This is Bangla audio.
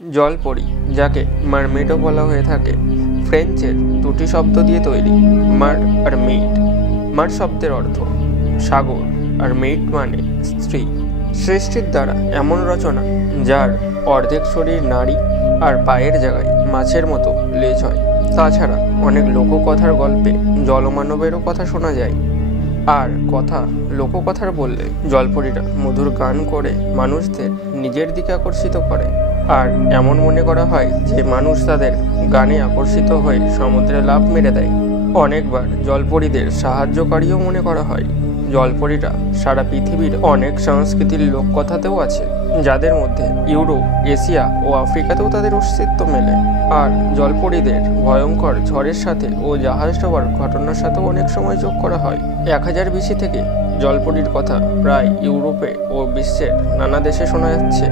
জলপরি, যাকে মারমেডও বলা হয়ে থাকে, ফ্রেঞ্চের দুটি শব্দ দিয়ে তৈরি, মার আর মেইড। মার শব্দের অর্থ সাগর আর মেইড মানে স্ত্রী। সৃষ্টির দ্বারা এমন রচনা যার অর্ধেক শরীর নারী আর পায়ের জায়গায় মাছের মতো লেজ হয়। তাছাড়া অনেক লোককথার গল্পে জলমানবেরও কথা শোনা যায়। আর লোককথার বললে জলপরীরা মধুর গান করে মানুষদের নিজের দিকে আকর্ষিত করে। আর এমন মনে করা হয় যে মানুষ তাদের গানে আকর্ষিত হয়ে সমুদ্রে লাফ মেরে দেয়। অনেকবার জলপরীদের সাহায্যকারীও মনে করা হয়। জলপরীরা সারা পৃথিবীর অনেক সংস্কৃতির লোককথাতেও আছে, যাদের মধ্যে ইউরোপ, এশিয়া ও আফ্রিকাতেও তাদের অস্তিত্ব মেলে। আর জলপরীদের ভয়ঙ্কর ঝড়ের সাথে ও জাহাজ ডোবার ঘটনার সাথেও অনেক সময় যোগ করা হয়। 1000 BC থেকে জলপরীর কথা প্রায় ইউরোপে ও বিশ্বের নানা দেশে শোনা যাচ্ছে।